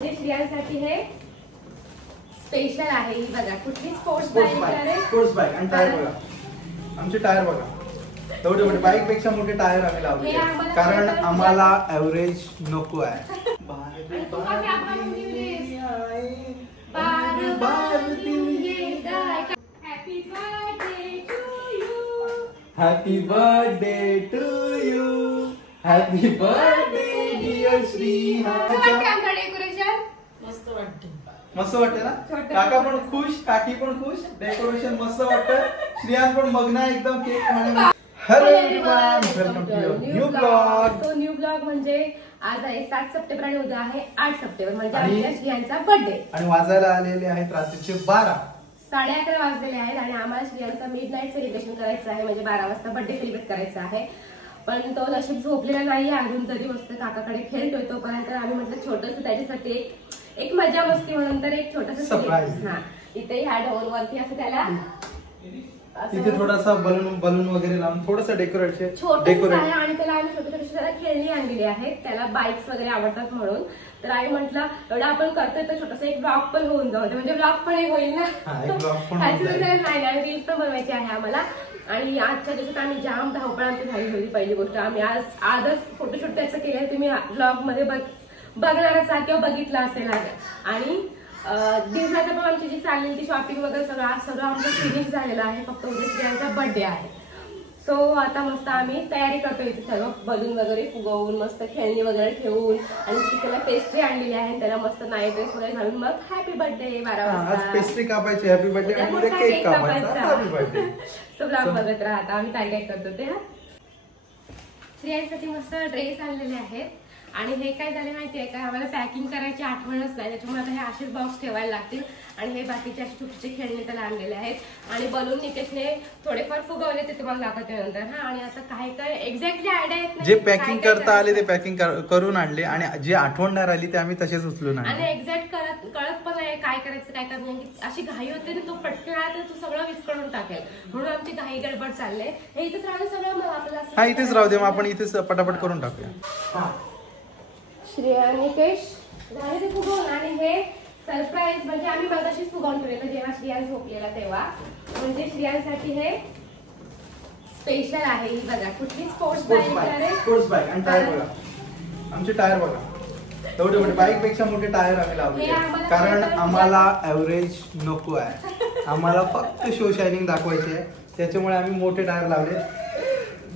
श्रियांसाठी हे स्पेशल आहे. ही बघा कुठली स्पोर्ट्स बाईक आणि टायर बघा, आमचे टायर बघा एवढे मोठे, बाईक पेक्षा मोठे टायर आम्ही लावले कारण आम्हाला एव्हरेज नको आहे. Happy birthday to you, happy birthday dear Shri. मस्त वाटते ना, काका पण खुश, काकी पण खुश, डेकोरेशन मस्त वाटतं, श्रियान पण बघना एकदम केक खाणे. Hello everyone, welcome to your new blog. तो न्यू ब्लॉग म्हणजे आज आहे 7 सप्टेंबर आणि उद्या आहे 8 सप्टेंबर म्हणजे आपल्या श्रियांचा बर्थडे. आणि वाजायला आलेले आहेत रात्रीचे 12, 11:30 वाजलेले आहेत आणि आम्हाला श्रियांचा मिडनाईट सेलिब्रेशन करायचं आहे, म्हणजे 12 वाजता बर्थडे सेलिब्रेट करायचा आहे. पण तो नशीब झोपलेला नाही अजून तरी, मस्त काकाकडे खेळतोय. तोपर्यंत आम्ही म्हटलं छोटस त्याच्यासाठी एक मजा मस्ती म्हणून तर एक छोटस सरप्राईज. हा, इथे ह्या डोर वरती असं त्याला तिथे थोडासा बलून वगैरे लावून थोडंसं डेकोरेशन छोटं आहे. आणि त्याला आम्ही छोटे छोटे त्याला खेळणी आणलेली आहेत, त्याला बाईक्स वगैरे आवडतात म्हणून. तर आम्ही म्हटलं एवढं आपण करतोय तर छोटस एक ब्लॉग पण होऊन जाऊ दे, म्हणजे ब्लॉग पण एक होईल ना, नाही रील्स पण बनवायची आहे आम्हाला. आणि आजच्या दिवसात आम्ही जाम धावपळ आमची झाली होती. पहिली गोष्ट आम्ही आजच फोटोशूट त्याचं केलं, तुम्ही ब्लॉग मध्ये बघणारच आहात किंवा बघितलं असेल. आणि दिवसाचं पण आमची जी चाललेली ती शॉपिंग वगैरे सगळं आमचं फिनिश झालेलं आहे. फक्त उद्या श्रियांचा बर्थडे आहे. सो आता मस्त आम्ही तयारी करतो, इथे सर्व बलून वगैरे फुगवून मस्त खेळणी वगैरे ठेवून आणि तिला पेस्ट्री आणलेली आहे, त्याला मस्त नाईट ड्रेस वगैरे घालून मग हॅपी बर्थडे 12 वाजता पेस्ट्री कापायची, हॅपी बर्थडे आणि मध्ये केक कापायचा, हॅपी बर्थडे. सो ब्लॉग बघत राहता आम्ही काय काय करतो ते. श्रियांसाठी मस्त ड्रेस आणलेले आहेत. आणि हे काय झाले माहितीये का, आम्हाला पॅकिंग करायची आठवणच नाही, त्याच्यामुळे आता हे असेच बॉक्स ठेवायला लागतील. आणि हे बाकीचे असे छोटे खेळणे त्याला आणलेले आहेत. आणि बलून निकेशने थोडेफार फुगवले ते तुम्हाला दाखवते नंतर. हा, आणि आता काय काय एक्झॅक्टली आयडिया येत नाही, जे पॅकिंग करता आले ते पॅकिंग करून आणले आणि जे आठवण नाही राहिली ते आम्ही तसेच उचलून आणले. आणि एक्झॅक्ट कळत पण आहे काय करायचं काय करणार. अशी घाई होते ना, तो पटकन आला तर तू सगळं विस्कळून टाकेल, म्हणून आमची घाई गडबड चालले. हे इथेच राहून सगळं मग आपल्याला हा इथेच राहू दे, मग आपण इथेच पटापट करून टाकूया. श्रेया निकेश झाले ते फुगवून. आणि हे सरप्राईज म्हणजे आम्ही मगाशीच फुगवून ठेवलेलं जेव्हा श्रियान झोपलेला तेव्हा, म्हणजे श्रियांसाठी हे स्पेशल आहे. ही बघा कुठली स्पोर्ट्स बाईक आणि टायर बघा, आमचे टायर बघा एवढे मोठे, बाईक पेक्षा मोठे टायर आम्ही लावले कारण आम्हाला एव्हरेज नको आहे, आम्हाला फक्त शो शायनिंग दाखवायची आहे, त्याच्यामुळे आम्ही मोठे टायर लावले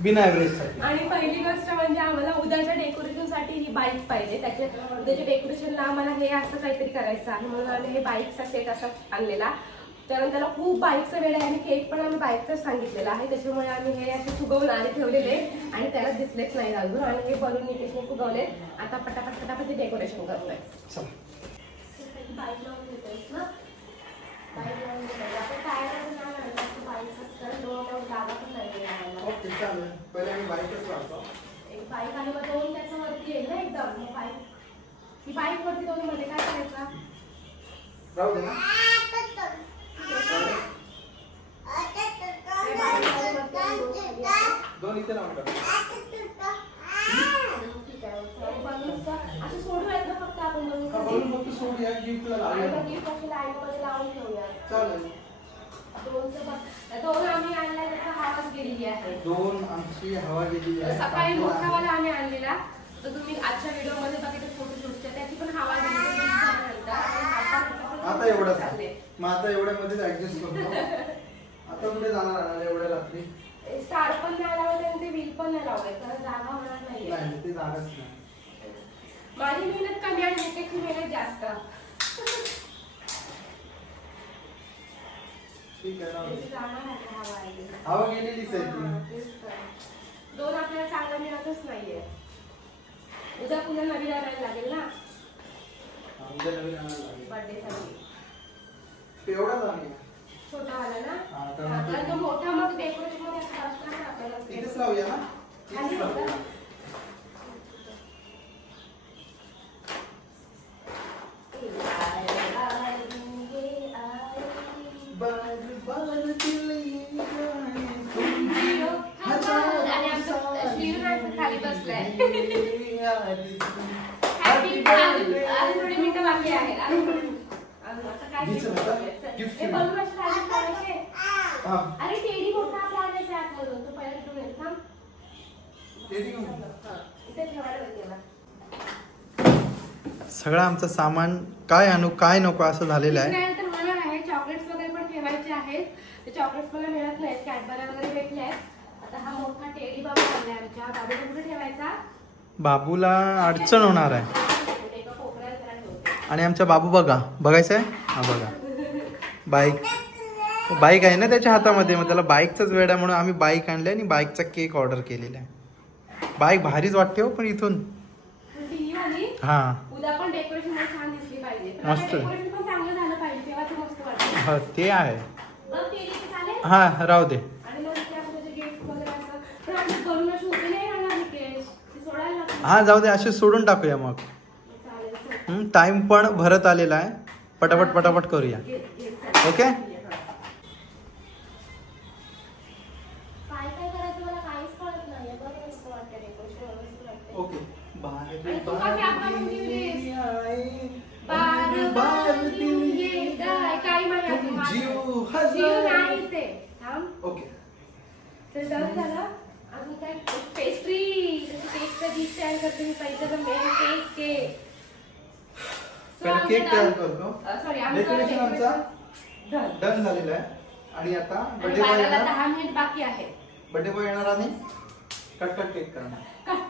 बिना एव्हरेज साठी. आणि पहिली गोष्ट म्हणजे आम्हाला उद्याच्या डेकोरेशन साठी ही बाईक पाहिजे. त्याच्या उद्याच्या डेकोरेशनला आम्हाला हे असं काहीतरी करायचं आहे, म्हणून आम्ही हे बाईकचा सेट असा आणलेला. कारण त्याला खूप बाईकचं वेळ आहे आणि केक पण आम्ही बाईकचाच सांगितलेला आहे, त्याच्यामुळे आम्ही हे असे फुगवून आले ठेवलेले आणि त्याला दिसलेच नाही अजून. आणि हे बलून निकेशने फुगवले. आता पटापट ते डेकोरेशन करतोय. बाईक लावून देतोयस ना, बाईक लावून देतोय आपण काय एक बाईक आणि मग दोन त्याच्या वरती येईल ना एकदम. ही बाईक वरती दोन मध्ये काय करायचं, राहू दे ना. दोन इथे लावून टाक. असं सोडूयात ना फक्त आपण फक्त सोडूया, गिफ्टला लावूया, गिफ्ट अशी लाईन मध्ये लावून ठेवूया. चालेल. दोन आम्ही आणला त्याचा हवाच गेलेली आहे, दोन आमची हवा गेलेली आहे. सकाळी मोठावाला आम्ही आणलेला, तर तुम्ही आजच्या व्हिडिओ मध्ये बघितलं फोटोशूटच्या, त्याची पण हवा गेलेली. आता एवढंच मग आता एवढ्यामध्येच ऍडजस्ट करतो. आता कुठे जाणार एवढ्या रात्री. स्टार पण नाही लावले आणि ते व्हील पण नाही लावले, कारण जागा होणार नाही. ते जागाच नाही. माझी मेहनत कमी आणि निकेशची मेहनत जास्त. हवा गेलेलीच आहे. दोन आपल्याला चांगला मिळतच नाहीये. उद्या पुन्हा नवीन आणायला लागेल ना, उद्या नवीन आणायला लागेल बर्थडे साठी. एवढाच आहे छोटा वाला ना, तो मोठा मग डेकोरेशन मध्ये असणार ना आपल्याला. इथेच लावूया ना. खाली बसलाय. Happy birthday. थोडी मिनिटं हे आहेत. अजून आता काय गिफ्ट हे बलून असे लावायचे. अरे टेडी मोठा आपला आणायचा आतमधून. तो पहिला घेऊन येतो. थांब. टेडी घेऊन इथे ठेवायला पाहिजे. सगळं आमचं सामान काय आणू काय नको असं झालेलं आहे. तर मला आहे चॉकलेट्स वगैरे पण ठेवायचे आहेत. ते चॉकलेट्स मला मिळत नाहीत. कॅडबरी वगैरे भेटले आहेत. आता हा मोठा टेडी बाबा आणलाय आमच्या. बाबूला कुठे ठेवायचा? बाबूला अडचण होणार आहे. आणि आमचा बाबू बघा बघायचं आहे. हा बघा बाईक आहे ना त्याच्या हातामध्ये. मग त्याला बाईकचाच वेळ आहे म्हणून आम्ही बाईक आणली आणि बाईकचा केक ऑर्डर केलेला आहे. बाईक भारीच वाटते हो पण इथून. हा उद्या पण डेकोरेशन छान दिसली पाहिजे. मस्त डेकोरेशन पण चांगलं झालं पाहिजे तेव्हा ते मस्त वाटतं. हा ते आहे. बघ ते चालेल. हा राहू दे. आणि मग त्यामध्ये गिफ्ट वगैरे असं पण आम्ही करून अशी उभी नाही राहणार केस. ती सोडायला लागते. हा जाऊ दे असे सोडून टाकूया मग. चालेल. टाइम पण भरत आलेला आहे. पटापट करूया. ओके. काय करायचं मला काहीच कळत नाहीये. बघ मस्त वाटतं डेकोरेशन व्यवस्थित वाटतं. ओके. आणि तू का क्या बनवून दिलीस? बार दिव ये गाय काय म्हणायचं? जीव नाही ते. थांब. ओके. तर झालं. अजून काय पेस्ट्री. केकचा डिश तयार करते मी. पहिलं मेन केक. केक तयार करतो. सॉरी डेकोरेशन आमचा डन झालेला आहे. आणि आता बर्थडे बॉय येणार. 10 मिनिट बाकी आहे. बर्थडे बॉय येणार आणि कट केक करणार.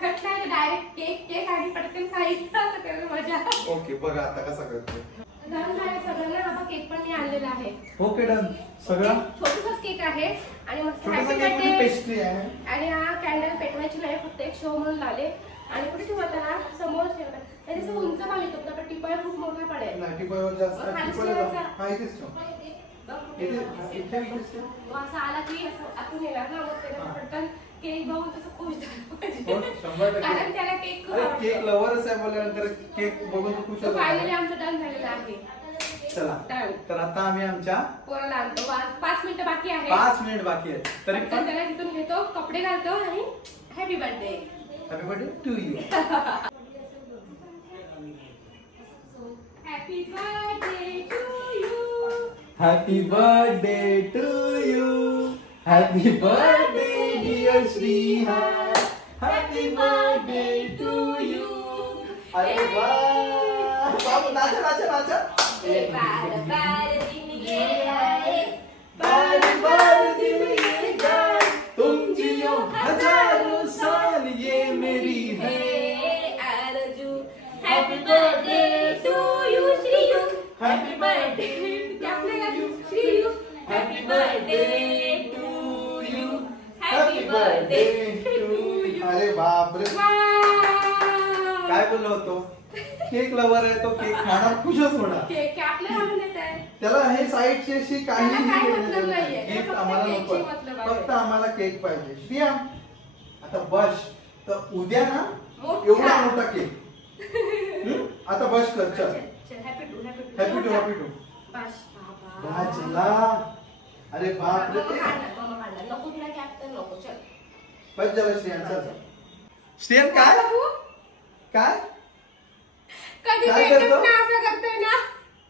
कट नाही डायरेक्ट केक आणि पटकन खायचं. मजा. ओके बघा आता कसा करतो. डन झालं सगळं ना. आता केक पण मी आणलेला आहे. ओके डन सगळं. छोटासाच केक आहे आणि मस्त हॅपी बर्थडे पेस्ट्री आहे. आणि हा कॅन्डल पेटवायची नाही फक्त एक शो म्हणून लावले. आणि कुठे ठेवता हा समोर ठेवता. त्याच्यात उंच पाहिजे तो. आपला टिपाय खूप मोठा पडेल. नाही टिपायवर जास्त हा इथेच ठेव. असं आला की असं आतून येणार ना. मग त्याला पटकन केक बघून तसं खुश झालं. कारण त्याला केक केक लव्हरच आहे बोलल्यानंतर केक बघून खुश होतो. फायनली आमचं डन झालेलं आहे. चला तर आता आम्ही आमच्या पोराला आणतो. 5 मिनिटं बाकी आहे. 5 मिनिट बाकी आहेत. तरी पण त्याला तिथून घेतो कपडे घालतो आणि happy birthday. Happy birthday to you. Happy birthday to you. Happy birthday to you. Happy birthday dear Shrihan. Happy birthday to you. अरे वाह बाबू नाचा नाचा नाचा. बार बार दिन ये आए. बार दिन ये जाए. तुम जियो हजारों साल ये मेरी है आरज़ू. Happy birthday to you Shriyu. Happy birthday Shriyu. Happy birthday to you. Happy birthday to you. अरे बापरे काय बोललो होतो. केक लवर आहे तो. केक खाणार खुशच होणार. केक आपल्याला आणून देत आहे. त्याला हे साईडची अशी काही मतलब नाहीये. गिफ्ट आम्हाला नको. फक्त आम्हाला केक पाहिजे. श्रिया आता बस तर उद्या ना एवढा मोठा केक. आता बस कर. चल हॅपी टू. Happy to. चला. अरे बाप रे नको तुला कॅप्टन नको. चल बस झालं श्रियान. चल श्रियान काय काय कधी काय भेटत करतो? ना असं करतोय ना.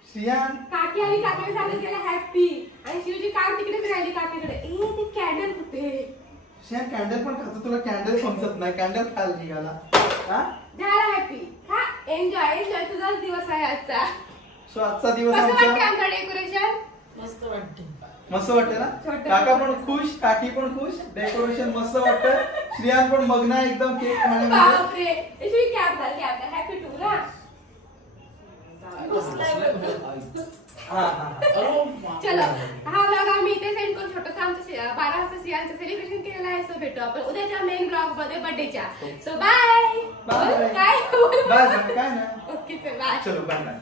श्रियान काकी आणि काकीने सांगितलं त्याला हॅपी. आणि शिवजी काम तिकडेच राहिली काकीकडे. ती कॅन्डल कुठे? श्रियान कॅन्डल पण खातो. तुला कॅन्डल समजत नाही. कॅन्डल खायला निघाला. झाला हॅपी. हा एन्जॉय तुझाच दिवस आहे आजचा. सो आजचा दिवस कसं वाटतं आमचा आमचं डेकोरेशन? मस्त वाटते. मस्त वाटते ना. काका पण खुश. काकी पण खुश. डेकोरेशन मस्त वाटतं. श्रियान पण मग्न एकदम केक खाण्यामध्ये. बापरे शिवी कॅप हॅपी टू ना. चलो हा व्लॉग आम्ही इथे सेंड करू. छोटंसं आमचं 12 वाजता श्रियांचं सेलिब्रेशन केलेलं आहे. सो भेटू आपण उद्याच्या मेन ब्लॉग मध्ये बर्थडेच्या. So bye. बाय काय बाय काय ना. Okay bye. चलो बाय बाय.